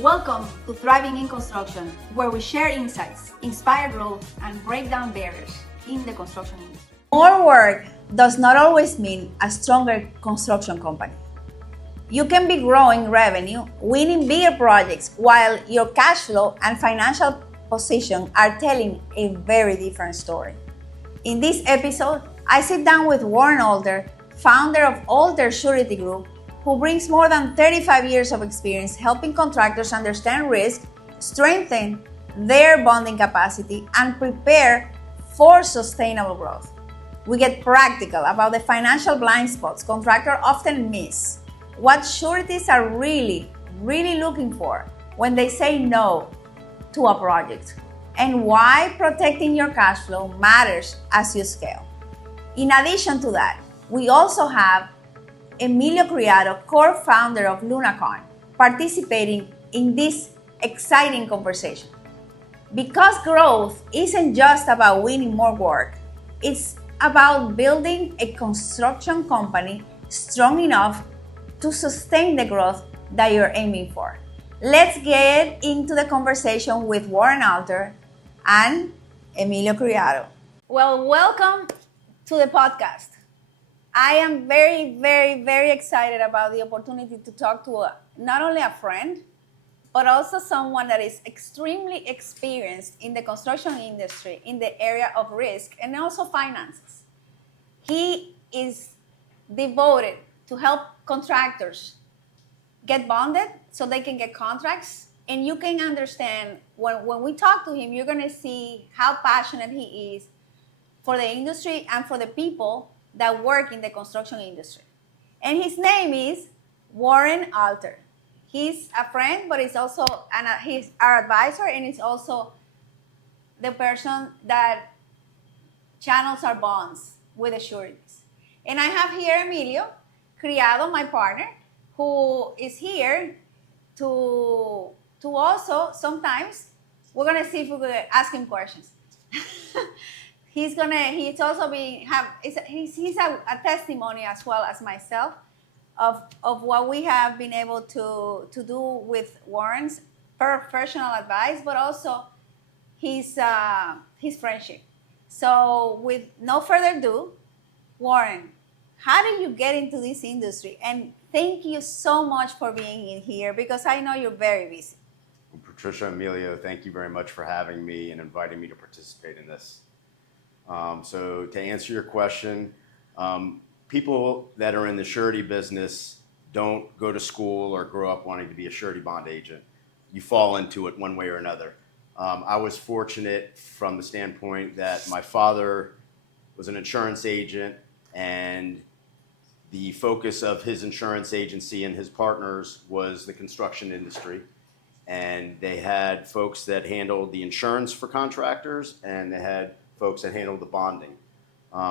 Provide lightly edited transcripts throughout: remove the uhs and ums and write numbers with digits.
Welcome to Thriving in Construction, where we share insights, inspire growth, and break down barriers in the construction industry. More work does not always mean a stronger construction company. You can be growing revenue, winning bigger projects, while your cash flow and financial position are telling a very different story. In this episode, I sit down with Warren Alter, founder of Alter Surety Group, who brings more than 35 years of experience helping contractors understand risk, strengthen their bonding capacity, and prepare for sustainable growth. We get practical about the financial blind spots contractors often miss, what sureties are really looking for when they say no to a project, and why protecting your cash flow matters as you scale. In addition to that, we also have Emilio Criado, co-founder of Lunacon, participating in this exciting conversation. Because growth isn't just about winning more work, it's about building a construction company strong enough to sustain the growth that you're aiming for. Let's get into the conversation with Warren Alter and Emilio Criado. Well, welcome to the podcast. I am very excited about the opportunity to talk to not only a friend, but also someone that is extremely experienced in the construction industry in the area of risk and also finances. He is devoted to help contractors get bonded so they can get contracts. And you can understand when we talk to him, you're going to see how passionate he is for the industry and for the people that work in the construction industry. And his name is Warren Alter. He's a friend, but he's also he's our advisor, and he's also the person that channels our bonds with the sureties. And I have here Emilio Criado, my partner, who is here to also sometimes we're gonna see if we could ask him questions. He's also he's a testimony as well as myself of what we have been able to do with Warren's professional advice, but also his friendship. So with no further ado, Warren, how did you get into this industry? And thank you so much for being in here because I know you're very busy. Well, Patricia, Emilio, thank you very much for having me and inviting me to participate in this. So to answer your question, people that are in the surety business don't go to school or grow up wanting to be a surety bond agent. You fall into it one way or another. I was fortunate from the standpoint that my father was an insurance agent, and the focus of his insurance agency and his partners was the construction industry. And they had folks that handled the insurance for contractors, and they had folks that handled the bonding.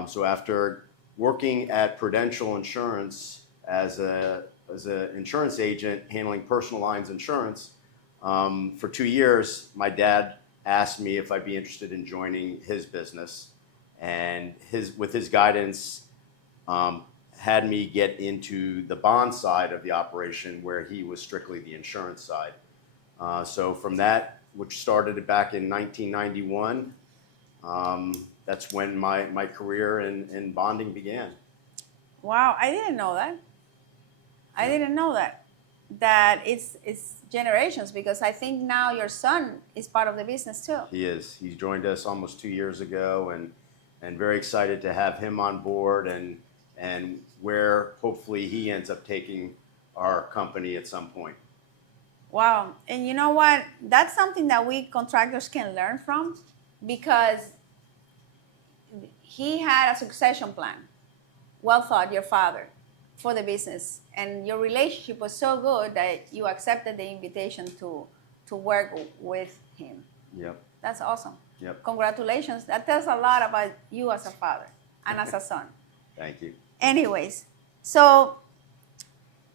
So after working at Prudential Insurance as an insurance agent handling personal lines insurance for 2 years, my dad asked me if I'd be interested in joining his business, and with his guidance had me get into the bond side of the operation where he was strictly the insurance side. So from that, which started back in 1991, that's when my career in bonding began. Wow, I didn't know that. I didn't know that it's generations, because I think now your son is part of the business too. He is. He's joined us almost 2 years ago, and very excited to have him on board and where hopefully he ends up taking our company at some point. Wow. And you know what? That's something that we contractors can learn from, because he had a succession plan, well thought, your father, for the business. And your relationship was so good that you accepted the invitation to work with him. Yep. That's awesome. Yep. Congratulations. That tells a lot about you as a father and as a son. Thank you. Anyways, so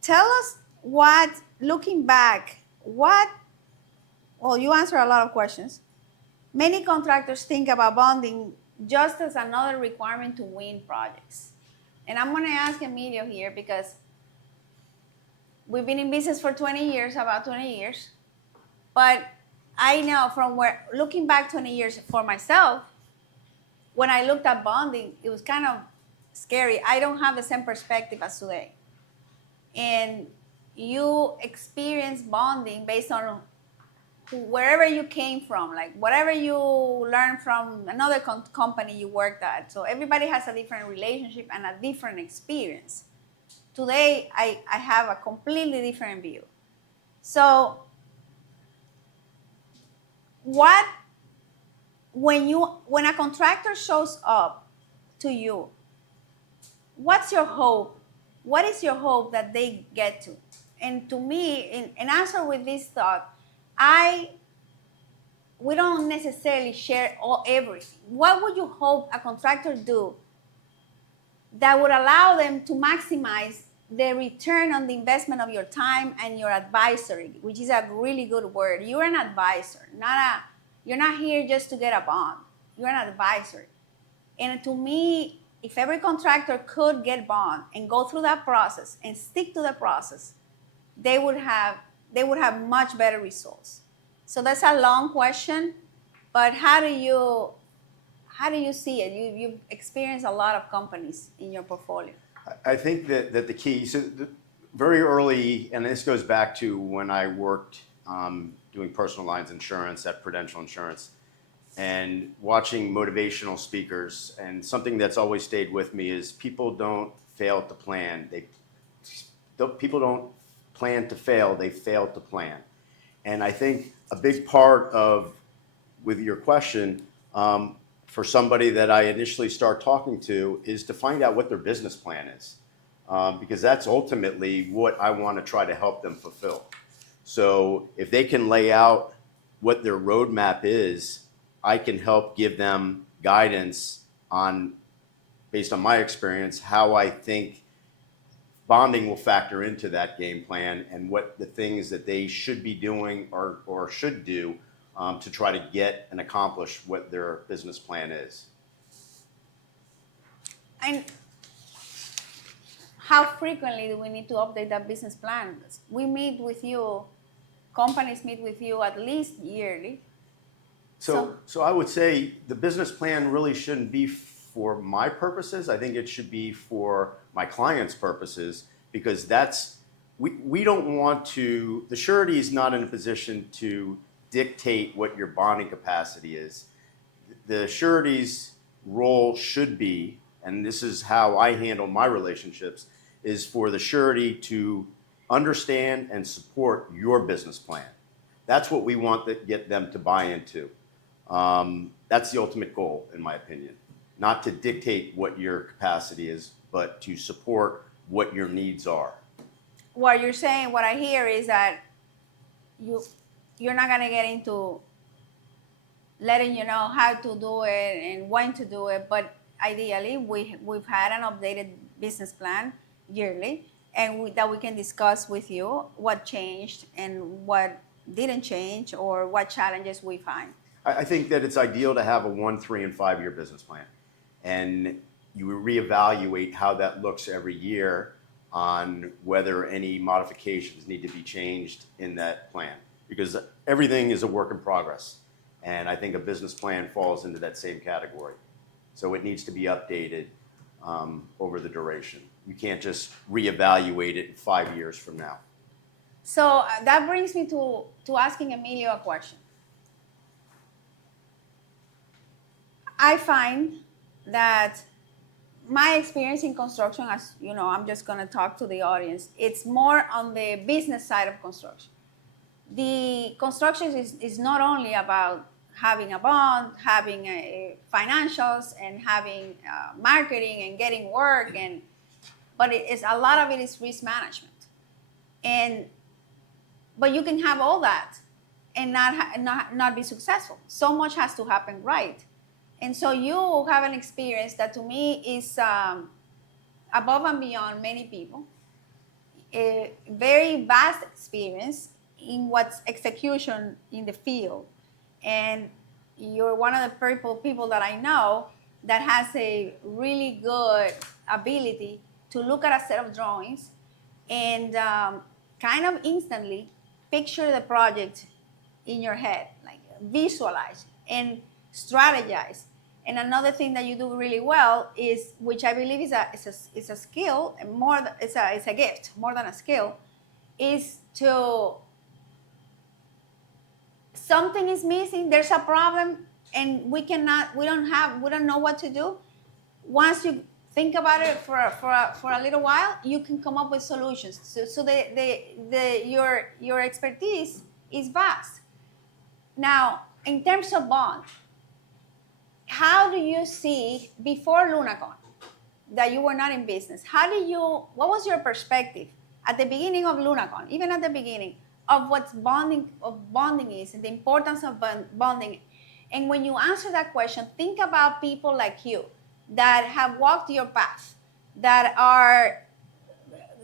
tell us looking back, well, you answer a lot of questions. Many contractors think about bonding just as another requirement to win projects. And I'm going to ask Emilio here because we've been in business for 20 years, about 20 years. But I know from where, looking back 20 years for myself, when I looked at bonding, it was kind of scary. I don't have the same perspective as today. And you experience bonding based on wherever you came from, like whatever you learned from another company you worked at. So everybody has a different relationship and a different experience. Today, I have a completely different view. So when a contractor shows up to you, what's your hope? What is your hope that they get to? And to me, in answer with this thought, we don't necessarily share everything. What would you hope a contractor do that would allow them to maximize the return on the investment of your time and your advisory, which is a really good word. You're an advisor, you're not here just to get a bond. You're an advisor. And to me, if every contractor could get bond and go through that process and stick to the process, they would have much better results. So that's a long question, but how do you see it? You've experienced a lot of companies in your portfolio. I think that the key, very early, and this goes back to when I worked doing personal lines insurance at Prudential Insurance and watching motivational speakers, and something that's always stayed with me is people don't fail to plan. People don't plan to fail, they fail to plan. And I think a big part of, with your question, for somebody that I initially start talking to is to find out what their business plan is. Because that's ultimately what I want to try to help them fulfill. So if they can lay out what their roadmap is, I can help give them guidance on, based on my experience, how I think bonding will factor into that game plan and what the things that they should be doing or should do to try to get and accomplish what their business plan is. And how frequently do we need to update that business plan? We meet with you, companies meet with you at least yearly. So I would say the business plan really shouldn't be for my purposes. I think it should be for my clients' purposes, because we don't want to, the surety is not in a position to dictate what your bonding capacity is. The surety's role should be, and this is how I handle my relationships, is for the surety to understand and support your business plan. That's what we want to get them to buy into. That's the ultimate goal, in my opinion. Not to dictate what your capacity is, but to support what your needs are. What you're saying, what I hear is that you're not going to get into letting you know how to do it and when to do it, but ideally we've had an updated business plan yearly, and that we can discuss with you what changed and what didn't change or what challenges we find. I think that it's ideal to have a 1, 3, and 5 year business plan, and you reevaluate how that looks every year on whether any modifications need to be changed in that plan, because everything is a work in progress, and I think a business plan falls into that same category. So it needs to be updated over the duration. You can't just reevaluate it 5 years from now. So that brings me to asking Emilio a question. I find that my experience in construction, as you know, I'm just going to talk to the audience, it's more on the business side of construction. The construction is not only about having a bond, having financials, and having marketing and getting work, but a lot of it is risk management. But you can have all that and not be successful. So much has to happen right. And so you have an experience that to me is above and beyond many people, a very vast experience in what's execution in the field. And you're one of the people that I know that has a really good ability to look at a set of drawings and kind of instantly picture the project in your head, like visualize and strategize. And another thing that you do really well is, which I believe is a skill, and it's a gift more than a skill, is to, something is missing, there's a problem, and we don't know what to do. Once you think about it for a little while, you can come up with solutions. So your expertise is vast. Now, in terms of bond, how do you see, before Lunacon, that you were not in business, what was your perspective at the beginning of Lunacon, even at the beginning, of what bonding is and the importance of bonding? And when you answer that question, think about people like you that have walked your path, that are,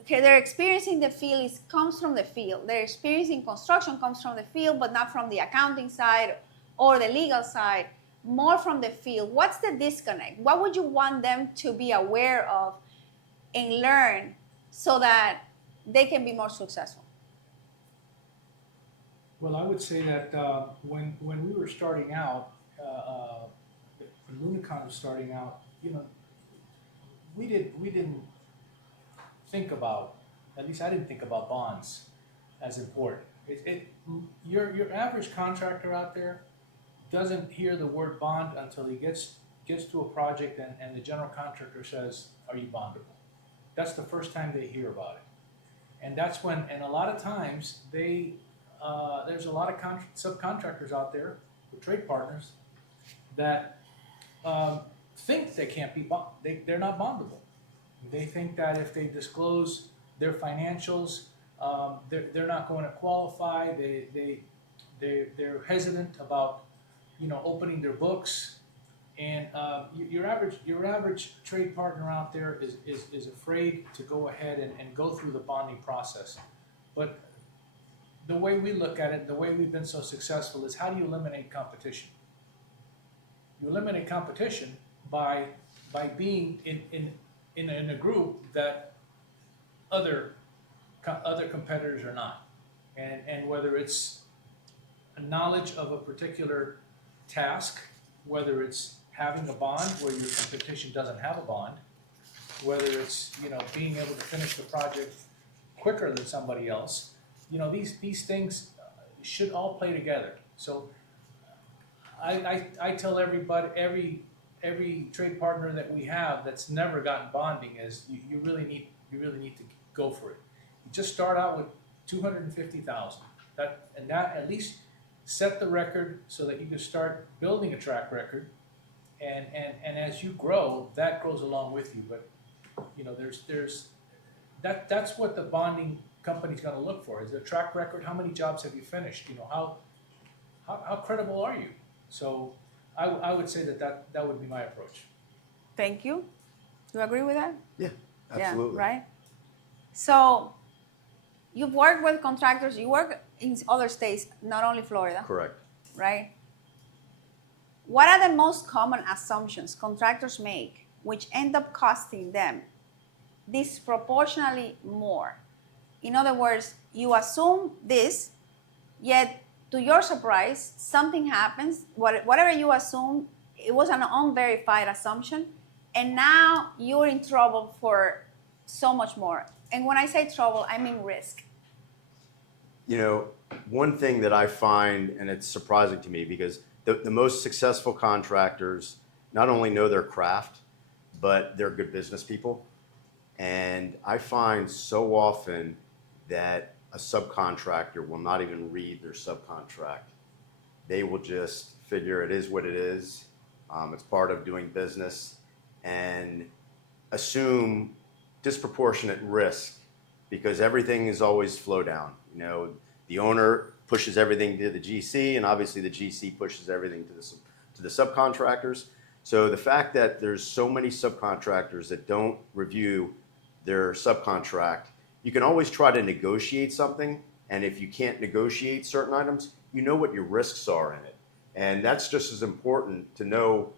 their experience in the field comes from the field. Their experience in construction comes from the field, but not from the accounting side or the legal side, more from the field. What's the disconnect? What would you want them to be aware of and learn so that they can be more successful? Well, I would say that when we were starting out, when Lunacon was starting out, we didn't think about, at least I didn't think about bonds as important. Your average contractor out there doesn't hear the word bond until he gets to a project and the general contractor says, "Are you bondable?" That's the first time they hear about it, and that's when. And a lot of times there's a lot of subcontractors out there with trade partners that think they can't be they're not bondable. They think that if they disclose their financials, they're not going to qualify. They're hesitant about opening their books, and your average trade partner out there is afraid to go ahead and go through the bonding process. But the way we look at it, the way we've been so successful, is how do you eliminate competition? You eliminate competition by being in a group that other competitors are not, and whether it's a knowledge of a particular task, whether it's having a bond where your competition doesn't have a bond, whether it's being able to finish the project quicker than somebody else, these things should all play together. So I tell everybody, every trade partner that we have that's never gotten bonding is you really need to go for it. You just start out with $250,000. That at least set the record so that you can start building a track record, and as you grow, that grows along with you. But that's what the bonding company's got to look for, is a track record. How many jobs have you finished? How credible are you? So I would say that would be my approach. Thank you. You agree with that? Yeah, absolutely. Yeah, right? So you've worked with contractors, you work in other states, not only Florida. Correct. Right? What are the most common assumptions contractors make which end up costing them disproportionately more? In other words, you assume this, yet to your surprise, something happens. Whatever you assume, it was an unverified assumption, and now you're in trouble for so much more. And when I say trouble, I mean risk. One thing that I find, and it's surprising to me, because the most successful contractors not only know their craft, but they're good business people. And I find so often that a subcontractor will not even read their subcontract. They will just figure it is what it is. It's part of doing business, and assume disproportionate risk because everything is always flow down. The owner pushes everything to the GC, and obviously the GC pushes everything to the subcontractors. So the fact that there's so many subcontractors that don't review their subcontract, you can always try to negotiate something, and if you can't negotiate certain items, you know what your risks are in it. And that's just as important to know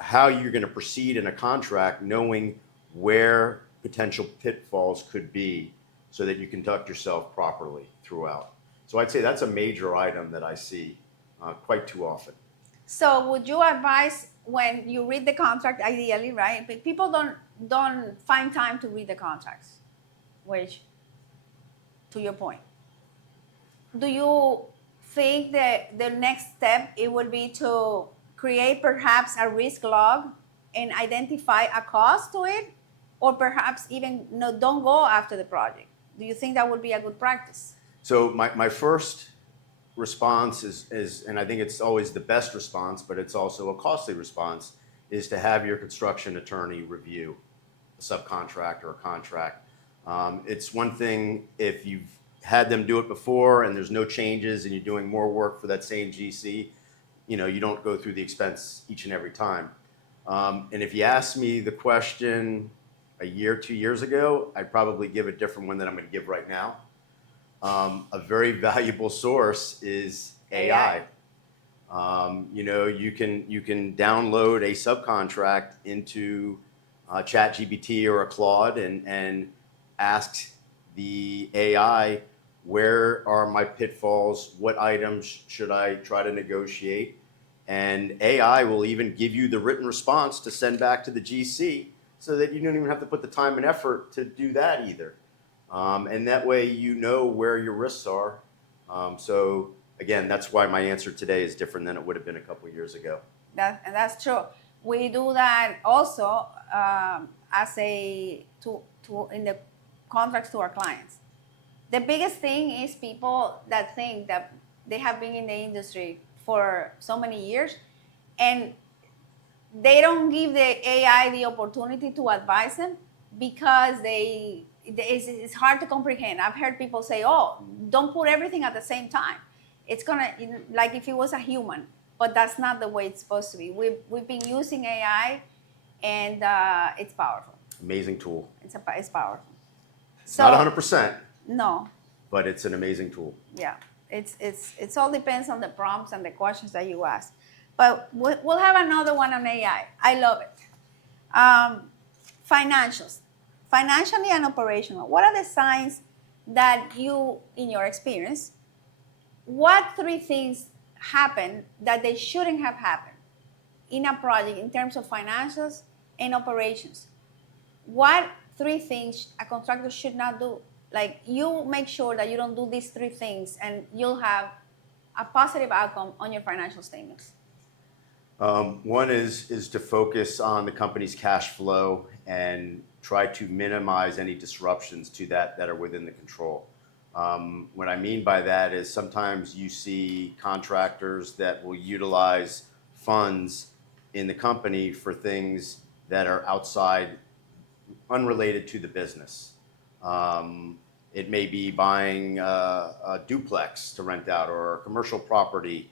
how you're going to proceed in a contract, knowing where potential pitfalls could be so that you conduct yourself properly throughout. So I'd say that's a major item that I see quite too often. So would you advise when you read the contract, ideally, right? But people don't find time to read the contracts, which, to your point, do you think that the next step it would be to create perhaps a risk log and identify a cost to it, or perhaps even no, don't go after the project? Do you think that would be a good practice? So my first response is, and I think it's always the best response, but it's also a costly response, is to have your construction attorney review a subcontract or a contract. It's one thing if you've had them do it before and there's no changes and you're doing more work for that same GC, you don't go through the expense each and every time. And if you asked me the question a year, 2 years ago, I'd probably give a different one than I'm going to give right now. A very valuable source is AI. You can download a subcontract into ChatGPT or a Claude and ask the AI, where are my pitfalls? What items should I try to negotiate? And AI will even give you the written response to send back to the GC, so that you don't even have to put the time and effort to do that either. And that way you know where your risks are. So again, that's why my answer today is different than it would have been a couple of years ago. And that's true. We do that also as in the contracts to our clients. The biggest thing is people that think that they have been in the industry for so many years, and they don't give the AI the opportunity to advise them because it's hard to comprehend. I've heard people say, "Oh, don't put everything at the same time. It's gonna like if it was a human," but that's not the way it's supposed to be. We've been using AI, and it's powerful. Amazing tool. It's powerful. It's not 100%. No. But it's an amazing tool. Yeah, it's all depends on the prompts and the questions that you ask. But we'll have another one on AI. I love it. Financials, financially and operational. What are the signs that you, in your experience, what 3 things happen that they shouldn't have happened in a project in terms of financials and operations? What 3 things a contractor should not do? Like, you make sure that you don't do these 3 things and you'll have a positive outcome on your financial statements. One is to focus on the company's cash flow and try to minimize any disruptions to that are within the control. What I mean by that is sometimes you see contractors that will utilize funds in the company for things that are outside, unrelated to the business. It may be buying a duplex to rent out or a commercial property,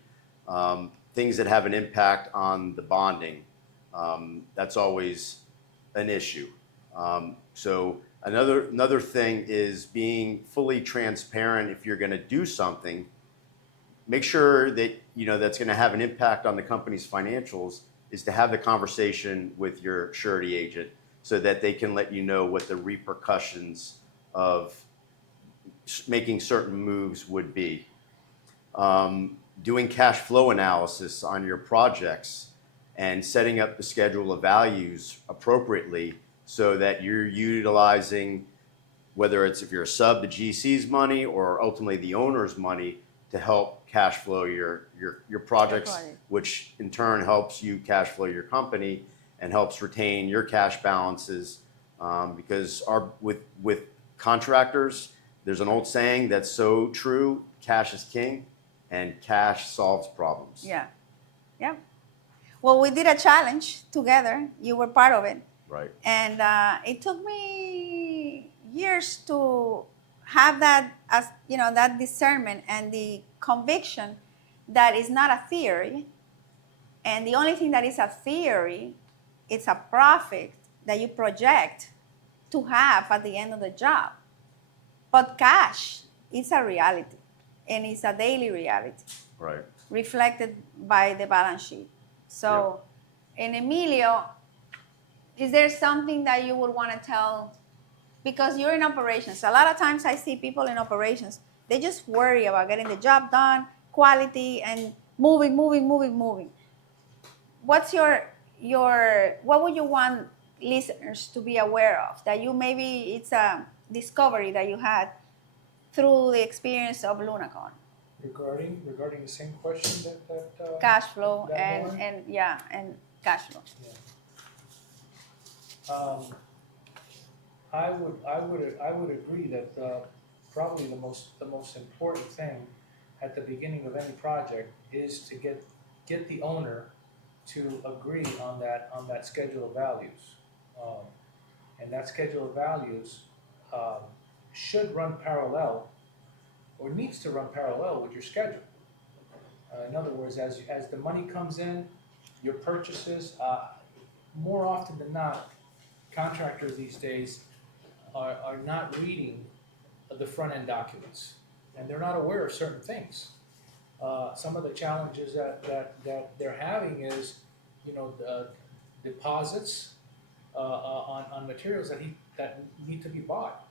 things that have an impact on the bonding. That's always an issue. So another thing is being fully transparent. If you're going to do something, make sure that that's going to have an impact on the company's financials, is to have the conversation with your surety agent so that they can let you know what the repercussions of making certain moves would be. Doing cash flow analysis on your projects and setting up the schedule of values appropriately so that you're utilizing, whether it's if you're a sub, the GC's money, or ultimately the owner's money, to help cash flow your projects, which in turn helps you cash flow your company and helps retain your cash balances. Because with contractors, there's an old saying that's so true: cash is king, and cash solves problems. Yeah. Well, we did a challenge together. You were part of it. Right. And it took me years to have that, that discernment and the conviction that it's not a theory. And the only thing that is a theory, it's a profit that you project to have at the end of the job. But cash is a reality, and it's a daily reality. Right. Reflected by the balance sheet. So, and Emilio, is there something that you would want to tell? Because you're in operations. A lot of times I see people in operations They just worry about getting the job done, quality, and moving. What's what would you want listeners to be aware of that you maybe it's a discovery that you had through the experience of Lunacon? Regarding the same question that Cash flow that one? and cash flow. Yeah. I would agree that probably the most important thing at the beginning of any project is to get the owner to agree on that schedule of values, and that schedule of values should run parallel or needs to run parallel with your schedule. In other words, as the money comes in, your purchases, more often than not, contractors these days are not reading the front end documents, and they're not aware of certain things. Some of the challenges that they're having is, deposits on materials that need to be bought.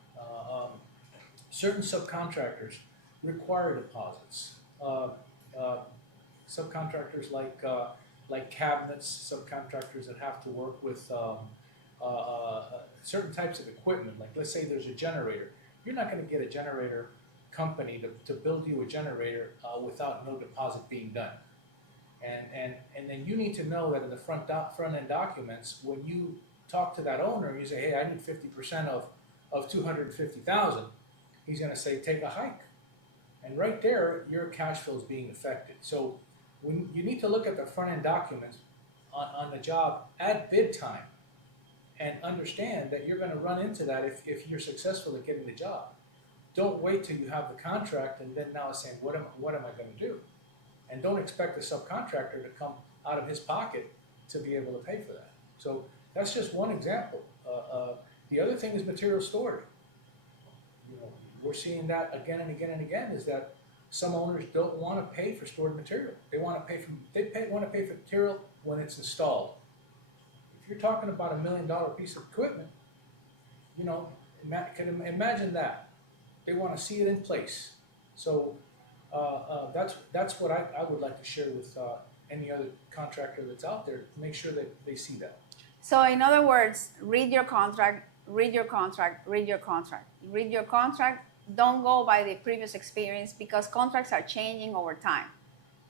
Certain subcontractors require deposits. Subcontractors like cabinets, subcontractors that have to work with certain types of equipment. Like, let's say there's a generator. You're not going to get a generator company to build you a generator without no deposit being done. And then you need to know that in the front end documents, when you talk to that owner, you say, hey, I need 50% of 250,000. He's going to say, take a hike. And right there, your cash flow is being affected. So when you need to look at the front end documents on the job at bid time and understand that you're going to run into that if you're successful at getting the job. Don't wait till you have the contract and then now saying, what am I going to do? And don't expect the subcontractor to come out of his pocket to be able to pay for that. So that's just one example. The other thing is material storage. We're seeing that again and again and again, is that some owners don't want to pay for stored material. They want to pay for material when it's installed. If you're talking about $1 million piece of equipment, imagine that. They want to see it in place. So that's what I would like to share with any other contractor that's out there. Make sure that they see that. So in other words, read your contract. Don't go by the previous experience, because contracts are changing over time.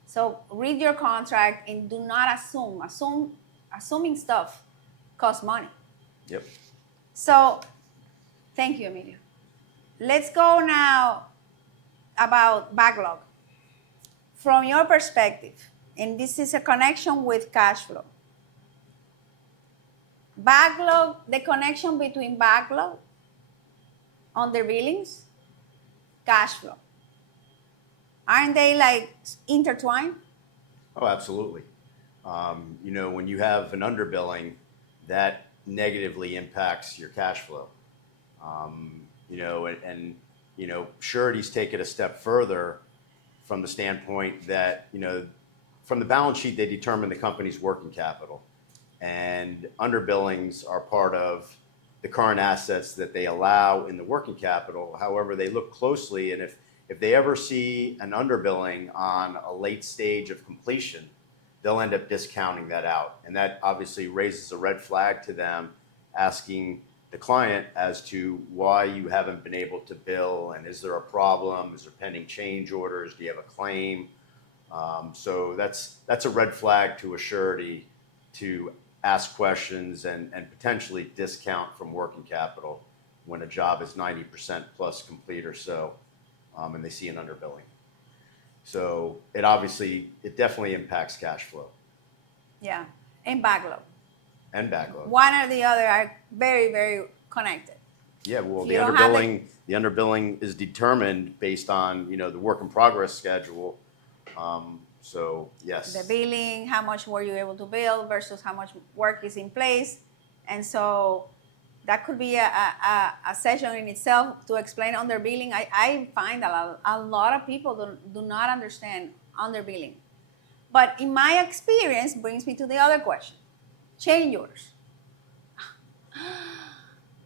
So read your contract and do not assume. Assuming stuff costs money. Yep. So thank you, Emilio. Let's go now about backlog. From your perspective, and this is a connection with cash flow. Backlog, the connection between backlog, under billings, cash flow. Aren't they like intertwined? Oh, absolutely. When you have an underbilling, that negatively impacts your cash flow. Sureties take it a step further from the standpoint that, from the balance sheet, they determine the company's working capital. And underbillings are part of the current assets that they allow in the working capital. However, they look closely, and if they ever see an underbilling on a late stage of completion, they'll end up discounting that out. And that obviously raises a red flag to them, asking the client as to why you haven't been able to bill, and is there a problem? Is there pending change orders? Do you have a claim? So that's a red flag to a surety to ask questions and potentially discount from working capital when a job is 90% plus complete or so, and they see an underbilling. So it definitely impacts cash flow. Yeah, and backlog. And backlog. One or the other are very, very connected. Yeah, well, the You underbilling is determined based on, the work in progress schedule. So yes. The billing, how much were you able to bill versus how much work is in place. And so that could be a session in itself to explain underbilling. I find that a lot of people do not understand underbilling. But in my experience, brings me to the other question. Change orders.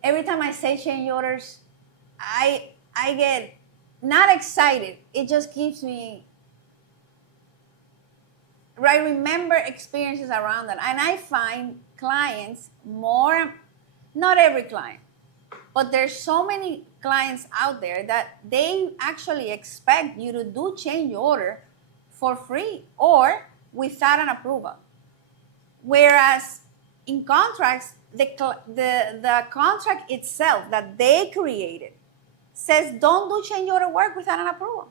Every time I say change orders, I get not excited. It just keeps me, right? Remember experiences around that. And I find clients more, not every client, but there's so many clients out there that they actually expect you to do change order for free or without an approval. Whereas in contracts, the contract itself that they created says don't do change order work without an approval.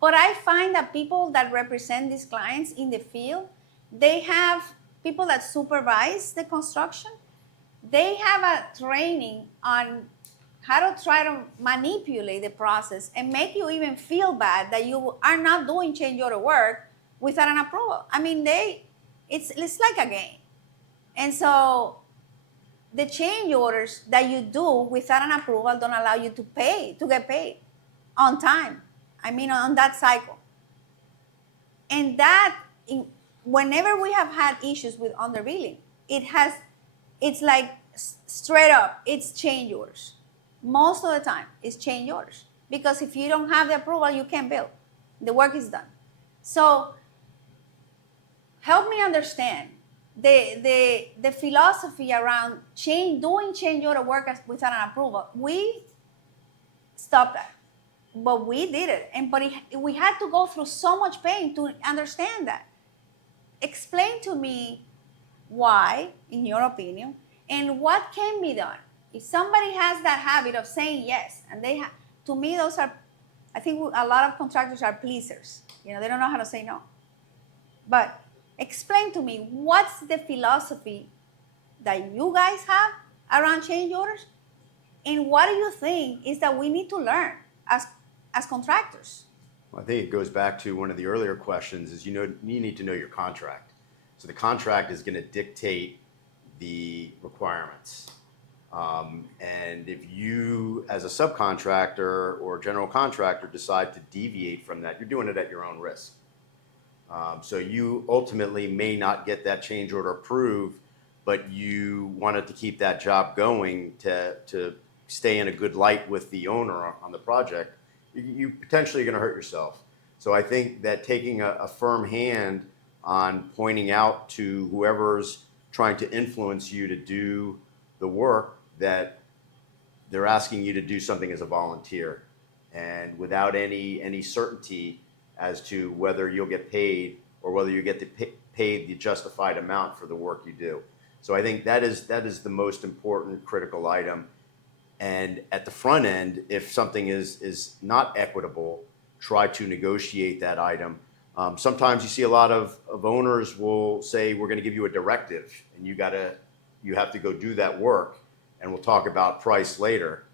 But I find that people that represent these clients in the field, they have people that supervise the construction. They have a training on how to try to manipulate the process and make you even feel bad that you are not doing change order work without an approval. I mean, it's like a game. And so the change orders that you do without an approval don't allow you to get paid on time. I mean, on that cycle. And that, whenever we have had issues with underbilling, it's like straight up, it's change orders. Most of the time, it's change orders. Because if you don't have the approval, you can't bill. The work is done. So help me understand the philosophy around doing change order work without an approval. We stopped that, but we did it, but we had to go through so much pain to understand that. Explain to me why, in your opinion, and what can be done. If somebody has that habit of saying yes, and to me, those are, I think a lot of contractors are pleasers. They don't know how to say no. But explain to me, what's the philosophy that you guys have around change orders? And what do you think is that we need to learn as contractors? Well, I think it goes back to one of the earlier questions is you need to know your contract. So the contract is going to dictate the requirements. And if you, as a subcontractor or general contractor, decide to deviate from that, you're doing it at your own risk. So you ultimately may not get that change order approved, but you wanted to keep that job going to stay in a good light with the owner on the project. You potentially are going to hurt yourself. So I think that taking a firm hand on pointing out to whoever's trying to influence you to do the work that they're asking you to do something as a volunteer and without any certainty as to whether you'll get paid or whether you get paid the justified amount for the work you do. So I think that is the most important critical item. And at the front end, if something is not equitable, try to negotiate that item. Sometimes you see a lot of owners will say, we're going to give you a directive and you have to go do that work, and we'll talk about price later.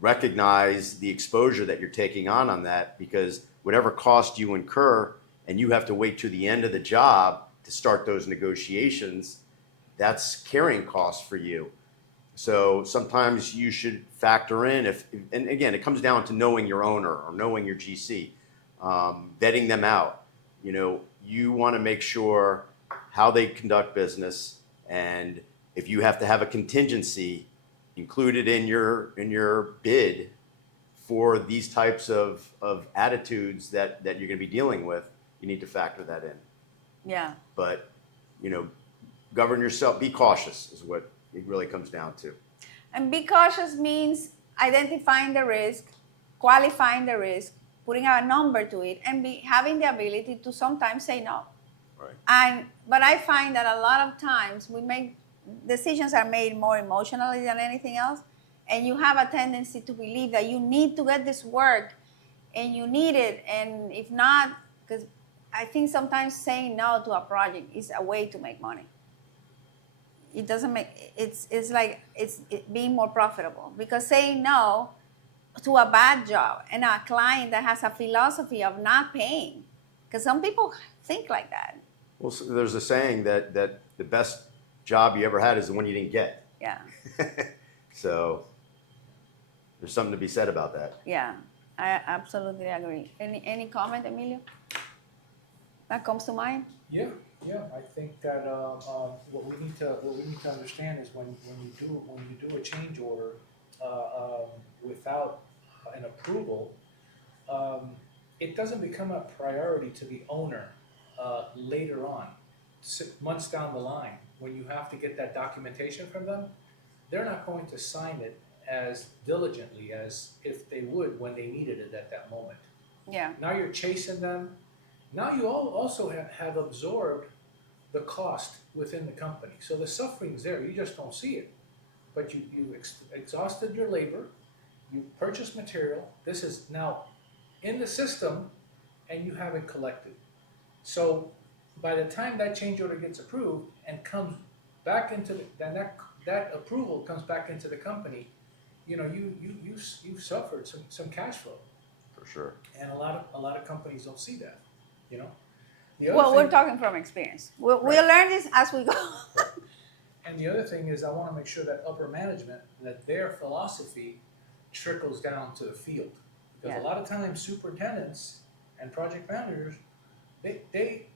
Recognize the exposure that you're taking on that, because whatever cost you incur and you have to wait to the end of the job to start those negotiations, that's carrying costs for you. So sometimes you should factor in and again, it comes down to knowing your owner or knowing your GC, vetting them out. You want to make sure how they conduct business, and if you have to have a contingency included in your bid for these types of attitudes that you're going to be dealing with, you need to factor that in. Yeah. But, govern yourself, be cautious is what it really comes down to. And be cautious means identifying the risk, qualifying the risk, putting a number to it, and having the ability to sometimes say no. Right. But I find that a lot of times decisions are made more emotionally than anything else, and you have a tendency to believe that you need to get this work and you need it, and if not, because I think sometimes saying no to a project is a way to make money. It doesn't it's being more profitable, because saying no to a bad job and a client that has a philosophy of not paying, because some people think like that. Well, so there's a saying that the best job you ever had is the one you didn't get. Yeah. So there's something to be said about that. Yeah, I absolutely agree. Any comment, Emilio, that comes to mind? Yeah, I think that what we need to understand is when you do a change order without an approval, it doesn't become a priority to the owner later on, months down the line, when you have to get that documentation from them. They're not going to sign it as diligently as if they would when they needed it at that moment. Yeah. Now you're chasing them. Now you all also have absorbed the cost within the company. So the suffering's there, you just don't see it. But you exhausted your labor, you purchased material, this is now in the system, and you haven't collected. So by the time that change order gets approved and comes back into that approval comes back into the company, you know, you've suffered some cash flow. For sure. And a lot of companies don't see that, you know. Well, we're talking from experience. We'll learn this as we go. Right. And the other thing is, I want to make sure that upper management, that their philosophy trickles down to the field. Because a lot of times superintendents and project managers, they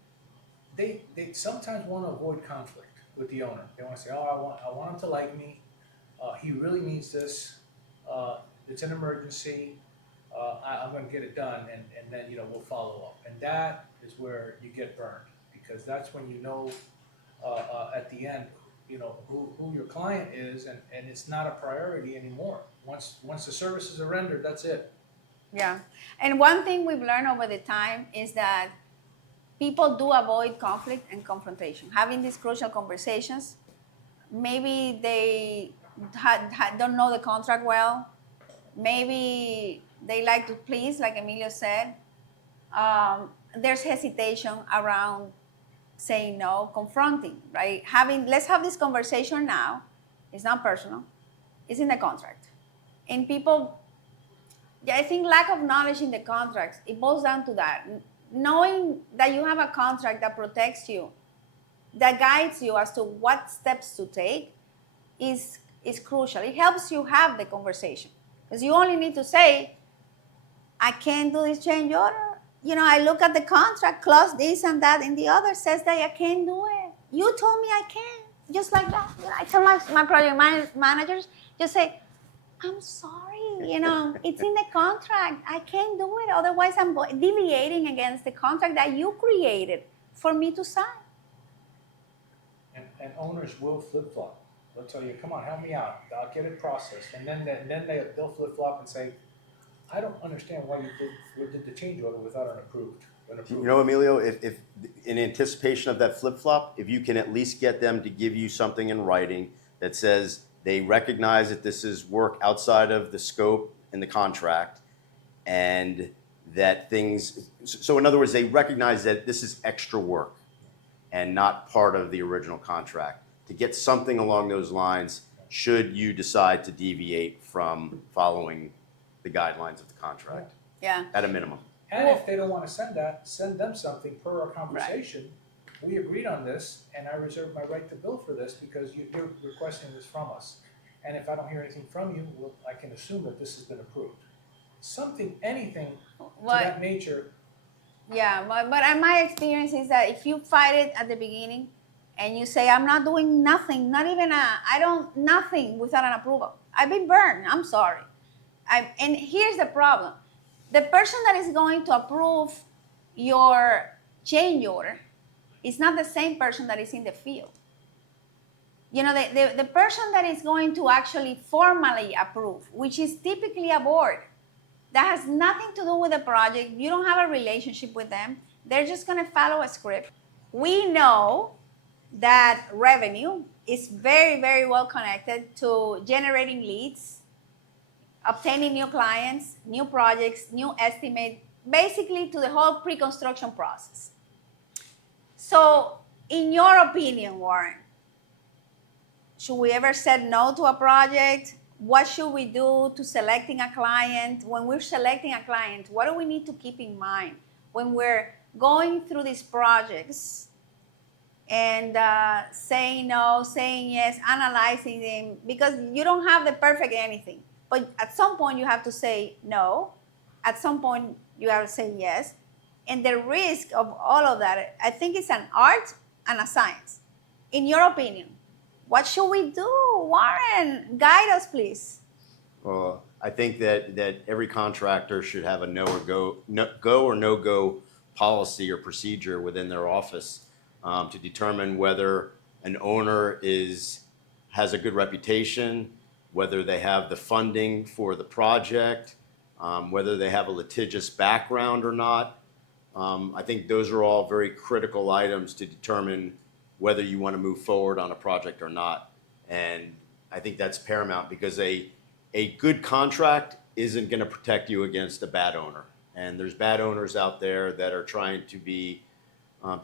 sometimes want to avoid conflict with the owner. They want to say, oh, I want him to like me. He really needs this. It's an emergency. I'm going to get it done, and then, you know, we'll follow up. And that is where you get burned, because that's when you know at the end, you know, who your client is, and it's not a priority anymore. Once the services are rendered, that's it. Yeah. And one thing we've learned over the time is that people do avoid conflict and confrontation. Having these crucial conversations, maybe they don't know the contract well. Maybe they like to please, like Emilio said. There's hesitation around saying no, confronting, right? Let's have this conversation now. It's not personal. It's in the contract. And people, I think lack of knowledge in the contracts, it boils down to that. Knowing that you have a contract that protects you, that guides you as to what steps to take is crucial. It helps you have the conversation. Because you only need to say, I can't do this change order. You know, I look at the contract, clause this and that, and the other says that I can't do it. You told me I can, just like that. You know, I tell my project managers, just say, I'm sorry, you know, it's in the contract. I can't do it. Otherwise, I'm deviating against the contract that you created for me to sign. And owners will flip-flop. They'll tell you, come on, help me out. I'll get it processed. And then they'll flip-flop and say, I don't understand why you did the change order without an approved. You know, Emilio, if in anticipation of that flip-flop, if you can at least get them to give you something in writing that says they recognize that this is work outside of the scope in the contract, and that so in other words, they recognize that this is extra work and not part of the original contract. To get something along those lines, should you decide to deviate from following the guidelines of the contract. Yeah. At a minimum. And if they don't want to send them something per our conversation. Right. We agreed on this, and I reserve my right to bill for this because you're requesting this from us. And if I don't hear anything from you, well, I can assume that this has been approved. Anything to that nature. Yeah, but my experience is that if you fight it at the beginning and you say, I'm not doing nothing, nothing without an approval. I've been burned, I'm sorry. And here's the problem. The person that is going to approve your change order is not the same person that is in the field. You know, the person that is going to actually formally approve, which is typically a board, that has nothing to do with the project. You don't have a relationship with them. They're just going to follow a script. We know that revenue is very, very well connected to generating leads, obtaining new clients, new projects, new estimates, basically to the whole pre-construction process. So, in your opinion, Warren, should we ever say no to a project? What should we do to selecting a client? When we're selecting a client, what do we need to keep in mind when we're going through these projects and saying no, saying yes, analyzing them? Because you don't have the perfect anything. But at some point, you have to say no. At some point, you have to say yes. And the risk of all of that, I think it's an art and a science. In your opinion, what should we do? Warren, guide us, please. Well, I think that every contractor should have a go or no go policy or procedure within their office to determine whether an owner has a good reputation, whether they have the funding for the project, whether they have a litigious background or not. I think those are all very critical items to determine whether you want to move forward on a project or not. And I think that's paramount because a good contract isn't going to protect you against a bad owner. And there's bad owners out there that are trying to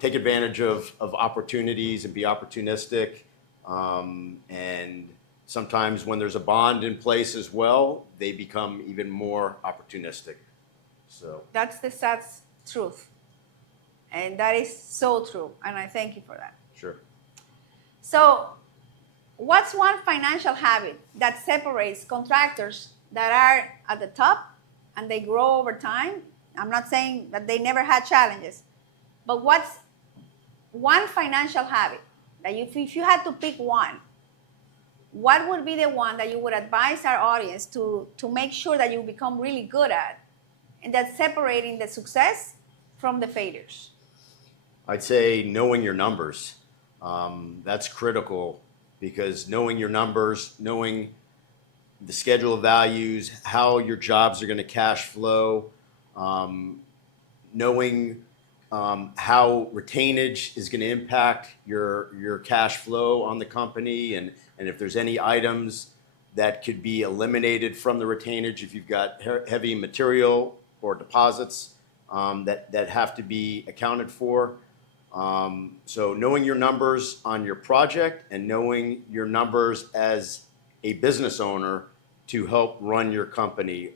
take advantage of opportunities and be opportunistic. And sometimes when there's a bond in place as well, they become even more opportunistic. So That's the sad truth. And that is so true. And I thank you for that. sure. So, what's one financial habit that separates contractors that are at the top and they grow over time? I'm not saying that they never had challenges, but what's one financial habit that if you had to pick one, what would be the one that you would advise our audience to make sure that you become really good at, and that's separating the success from the failures? I'd say knowing your numbers. That's critical because knowing your numbers, knowing the schedule of values, how your jobs are going to cash flow, knowing how retainage is going to impact your cash flow on the company, and if there's any items that could be eliminated from the retainage if you've got heavy material or deposits that have to be accounted for. So knowing your numbers on your project and knowing your numbers as a business owner to help run your company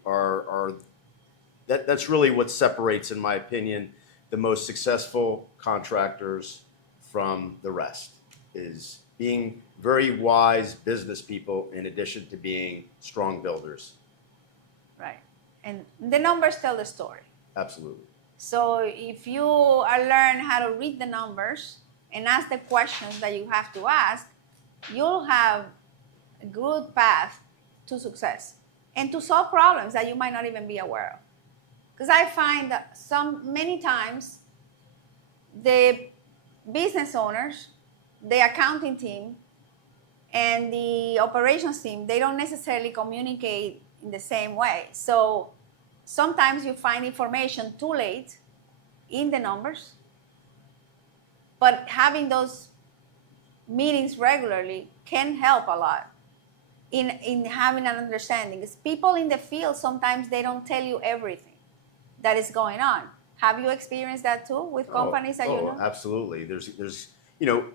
that's really what separates, in my opinion, the most successful contractors from the rest, is being very wise business people in addition to being strong builders. Right. And the numbers tell the story. Absolutely. So if you learn how to read the numbers and ask the questions that you have to ask, you'll have a good path to success and to solve problems that you might not even be aware of. Because I find that many times the business owners, the accounting team, and the operations team, they don't necessarily communicate in the same way. So sometimes you find information too late in the numbers, but having those meetings regularly can help a lot in having an understanding. Because people in the field, sometimes they don't tell you everything that is going on. Have you experienced that too with companies that you know? Absolutely. There's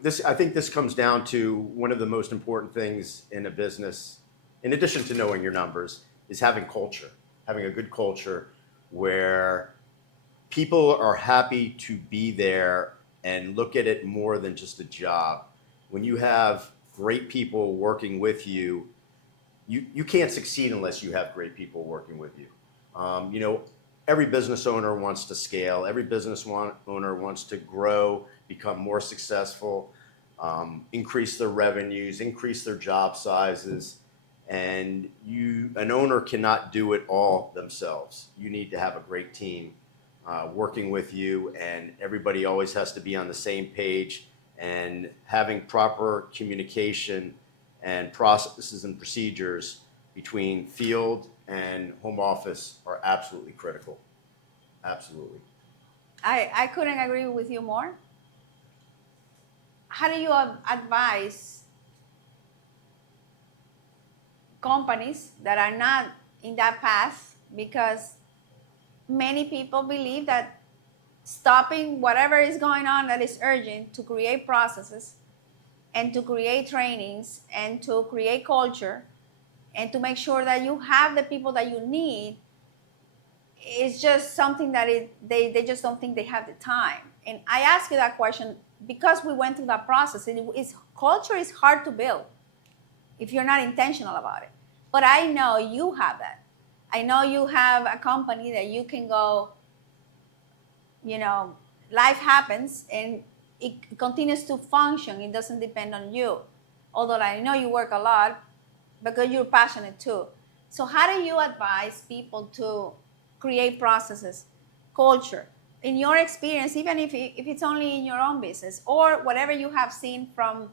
this. I think this comes down to one of the most important things in a business, in addition to knowing your numbers, is having culture, having a good culture where people are happy to be there and look at it more than just a job. When you have great people working with you, you can't succeed unless you have great people working with you. Every business owner wants to scale. Every business owner wants to grow, become more successful, increase their revenues, increase their job sizes. And an owner cannot do it all themselves. You need to have a great team working with you, and everybody always has to be on the same page, and having proper communication and processes and procedures between field and home office are absolutely critical. Absolutely. I couldn't agree with you more. How do you advise companies that are not in that path? Because many people believe that stopping whatever is going on that is urgent to create processes and to create trainings and to create culture and to make sure that you have the people that you need is just something that they just don't think they have the time. And I ask you that question because we went through that process. Culture is hard to build if you're not intentional about it. But I know you have that. I know you have a company that you can go, life happens and it continues to function. It doesn't depend on you. Although I know you work a lot because you're passionate too. So how do you advise people to create processes, culture? In your experience, even if it's only in your own business or whatever you have seen from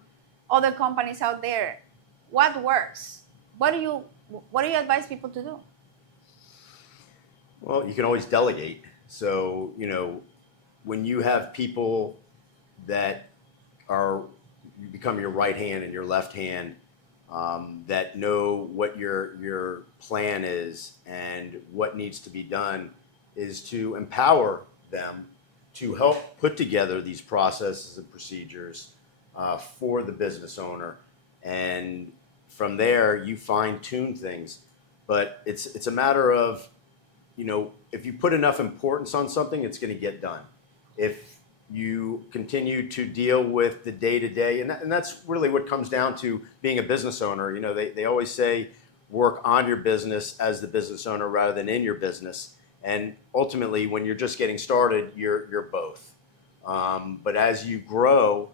other companies out there, what works? What do you advise people to do? Well, you can always delegate. So, when you have people that are, you become your right hand and your left hand, that know what your plan is and what needs to be done, is to empower them to help put together these processes and procedures for the business owner. And from there, you fine tune things. But it's a matter of, if you put enough importance on something, it's going to get done. If you continue to deal with the day-to-day, and that's really what comes down to being a business owner. They always say work on your business as the business owner rather than in your business. And ultimately, when you're just getting started, you're both. But as you grow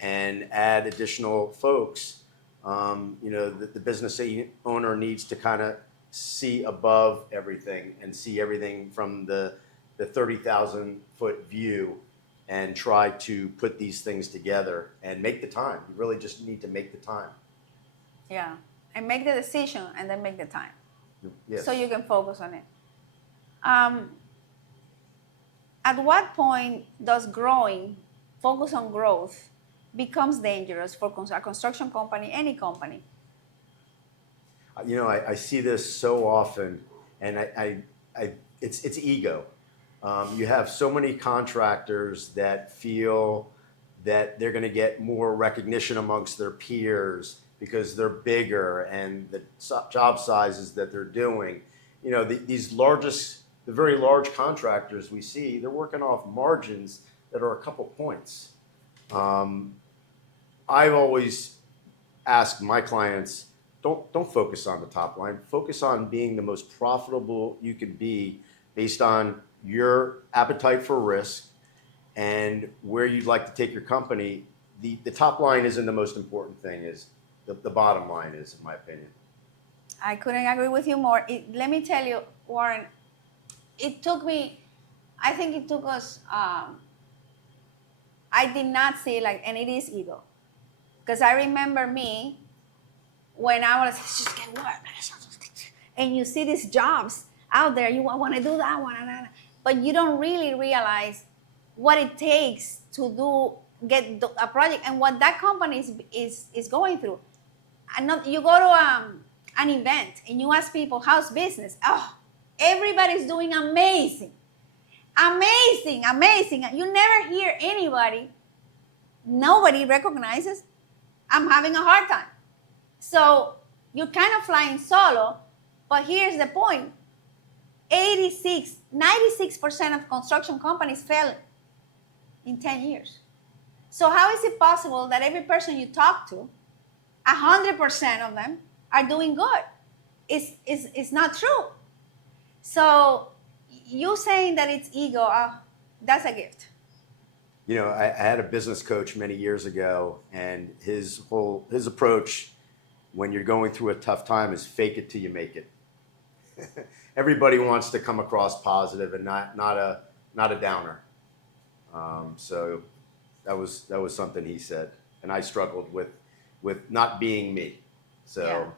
and add additional folks, the business owner needs to kind of see above everything and see everything from the 30,000 foot view and try to put these things together and make the time. You really just need to make the time. Yeah, and make the decision and then make the time. Yes. So you can focus on it. At what point does focus on growth, becomes dangerous for a construction company, any company? I see this so often, and it's ego. You have so many contractors that feel that they're going to get more recognition amongst their peers because they're bigger and the job sizes that they're doing. The very large contractors we see, they're working off margins that are a couple points. I've always asked my clients, don't focus on the top line. Focus on being the most profitable you can be based on your appetite for risk and where you'd like to take your company. The top line isn't the most important thing, is the bottom line is, in my opinion. I couldn't agree with you more. Let me tell you, Warren, I think it took us, I did not see and it is ego. Because I remember me, when I was, just get work. And you see these jobs out there, you want to do that one, but you don't really realize what it takes to get a project and what that company is going through. You go to an event and you ask people, how's business? Oh, everybody's doing amazing. Amazing, amazing. You never hear nobody recognizes, I'm having a hard time. So you're kind of flying solo, but here's the point. 96% of construction companies fail in 10 years. So how is it possible that every person you talk to, 100% of them are doing good? It's not true. So you saying that it's ego, that's a gift. I had a business coach many years ago, and his approach when you're going through a tough time is fake it till you make it. Everybody wants to come across positive and not a downer. So that was something he said, and I struggled with not being me. So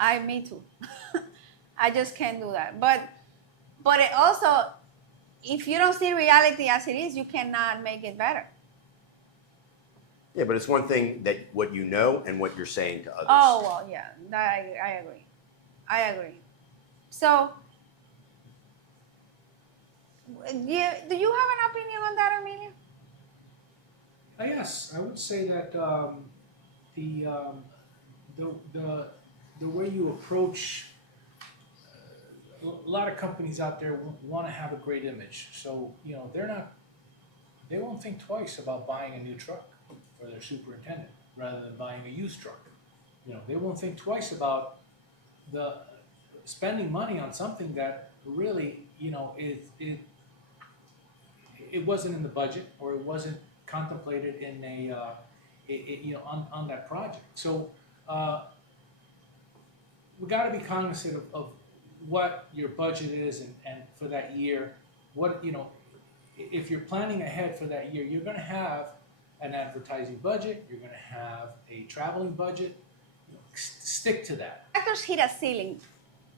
yeah. Me too. I just can't do that. But it also, if you don't see reality as it is, you cannot make it better. Yeah, but it's one thing that what you know and what you're saying to others. Oh, well, yeah, I agree. I agree. So, do you have an opinion on that, Emilio? Yes, I would say that the way you approach a lot of companies out there want to have a great image, so they won't think twice about buying a new truck for their superintendent rather than buying a used truck. They won't think twice about spending money on something that really it wasn't in the budget, or it wasn't contemplated in on that project. So we got to be cognizant of what your budget is and for that year. What, if you're planning ahead for that year, you're going to have an advertising budget, you're going to have a traveling budget. Stick to that. Contractors hit a ceiling.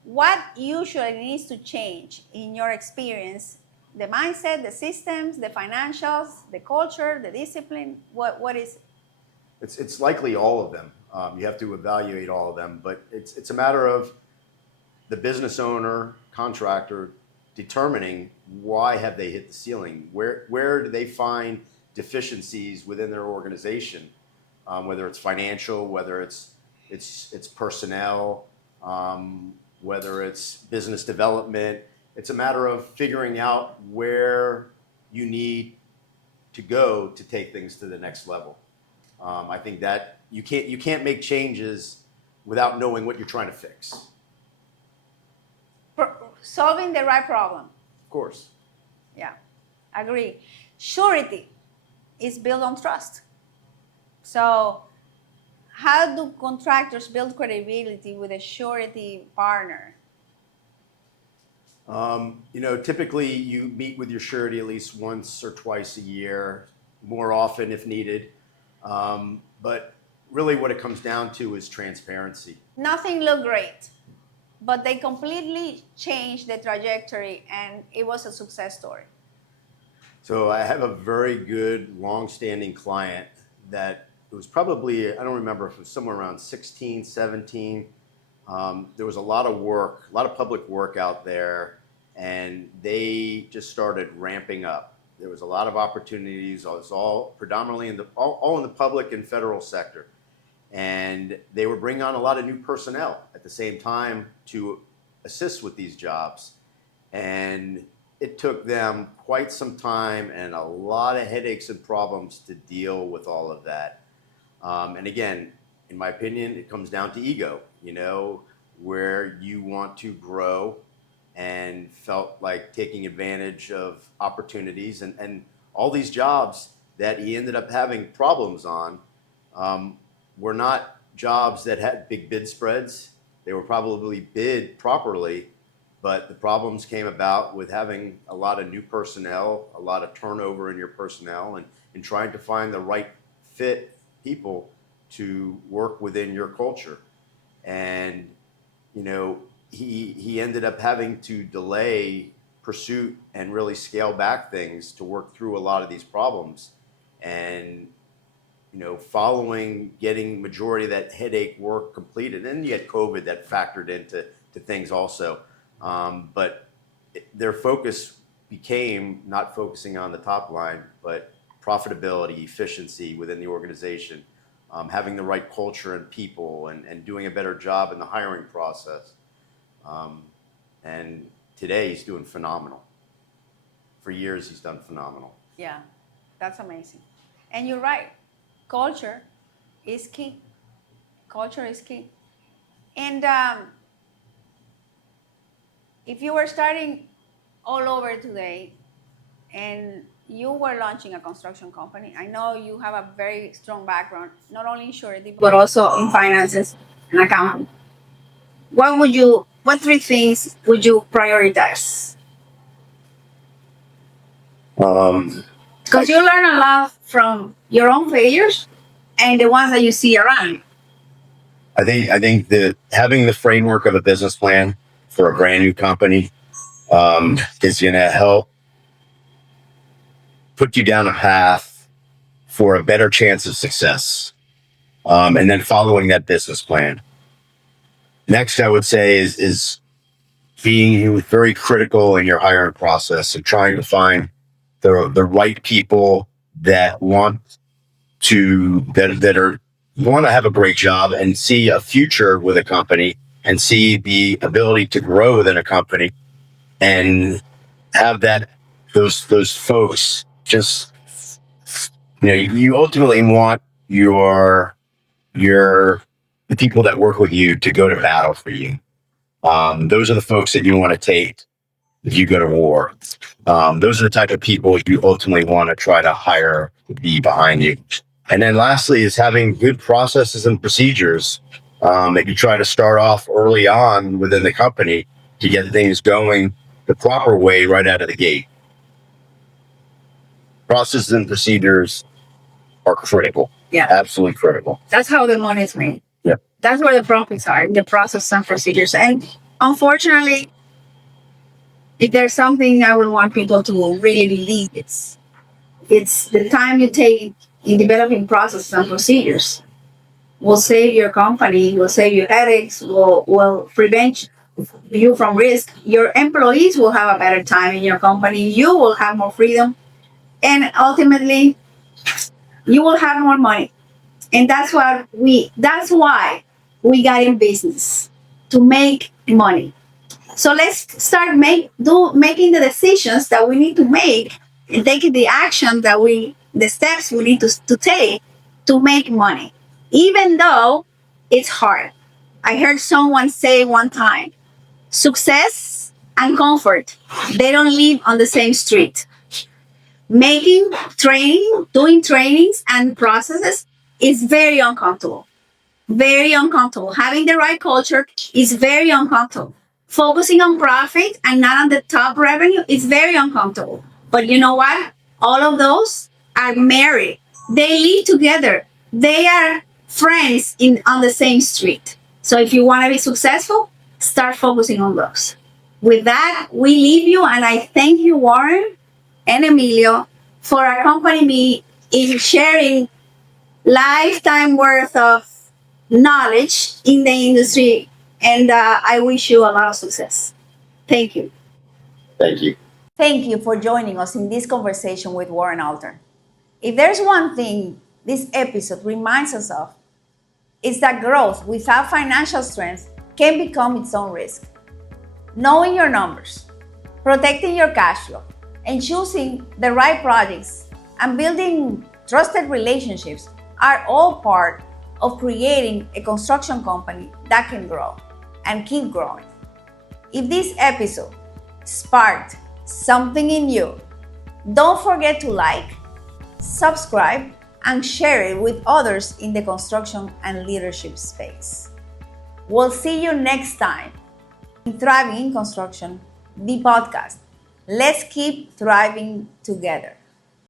What usually needs to change in your experience? The mindset, the systems, the financials, the culture, the discipline. What is it? It's likely all of them. You have to evaluate all of them, but it's a matter of the business owner, contractor, determining why have they hit the ceiling. Where do they find deficiencies within their organization, whether it's financial, whether it's personnel, whether it's business development. It's a matter of figuring out where you need to go to take things to the next level. I think that you can't make changes without knowing what you're trying to fix. Solving the right problem. Of course. Yeah, agree. Surety is built on trust. So how do contractors build credibility with a surety partner? Typically you meet with your surety at least once or twice a year, more often if needed. But really what it comes down to is transparency. Nothing looked great, but they completely changed the trajectory and it was a success story. So I have a very good long-standing client that it was probably, I don't remember if it was somewhere around 16, 17. There was a lot of work, a lot of public work out there, and they just started ramping up. There was a lot of opportunities. It was all predominantly all in the public and federal sector. And they were bringing on a lot of new personnel at the same time to assist with these jobs. And it took them quite some time and a lot of headaches and problems to deal with all of that. And again, in my opinion, it comes down to ego, where you want to grow and felt like taking advantage of opportunities, and all these jobs that he ended up having problems on were not jobs that had big bid spreads. They were probably bid properly, but the problems came about with having a lot of new personnel, a lot of turnover in your personnel, and trying to find the right fit people to work within your culture. And he ended up having to delay pursuit and really scale back things to work through a lot of these problems. And following getting majority of that headache work completed, and then you had COVID that factored into things also. But their focus became not focusing on the top line, but profitability, efficiency within the organization, having the right culture and people, and doing a better job in the hiring process. And today he's doing phenomenal. For years he's done phenomenal. Yeah, that's amazing. And you're right. Culture is key. Culture is key. And if you were starting all over today and you were launching a construction company, I know you have a very strong background, not only in surety, but also in finances and accounting. What three things would you prioritize? Because you learn a lot from your own failures and the ones that you see around. I think that having the framework of a business plan for a brand new company is going to help put you down a path for a better chance of success. And then following that business plan. Next, I would say is being very critical in your hiring process and trying to find the right people that want to have a great job and see a future with a company and see the ability to grow within a company, and have those folks just, you ultimately want the people that work with you to go to battle for you. Those are the folks that you want to take if you go to war. Those are the type of people you ultimately want to try to hire to be behind you. And then lastly is having good processes and procedures That you try to start off early on within the company to get things going the proper way right out of the gate. Processes and procedures are critical. Yeah. Absolutely critical. That's how the money is made. Yeah. That's where the profits are, the process and procedures. And unfortunately, if there's something I would want people to really believe, it's the time you take in developing processes and procedures will save your company, will save you headaches, will prevent you from risk. Your employees will have a better time in your company. You will have more freedom. And ultimately, you will have more money. And that's why we got in business, to make money. So let's start making the decisions that we need to make and taking the action the steps we need to take to make money. Even though it's hard. I heard someone say one time, success and comfort, they don't live on the same street. Doing trainings and processes is very uncomfortable. Very uncomfortable. Having the right culture is very uncomfortable. Focusing on profit and not on the top revenue is very uncomfortable. But you know what? All of those are married. They live together. They are friends on the same street. So if you want to be successful, start focusing on those. With that, we leave you, and I thank you, Warren and Emilio, for accompanying me in sharing lifetime worth of knowledge in the industry, and I wish you a lot of success. Thank you. Thank you. Thank you for joining us in this conversation with Warren Alter. If there's one thing this episode reminds us of, it's that growth without financial strength can become its own risk. Knowing your numbers, protecting your cash flow, and choosing the right projects and building trusted relationships are all part of creating a construction company that can grow and keep growing. If this episode sparked something in you, don't forget to like, subscribe, and share it with others in the construction and leadership space. We'll see you next time in Thriving in Construction, the podcast. Let's keep thriving together.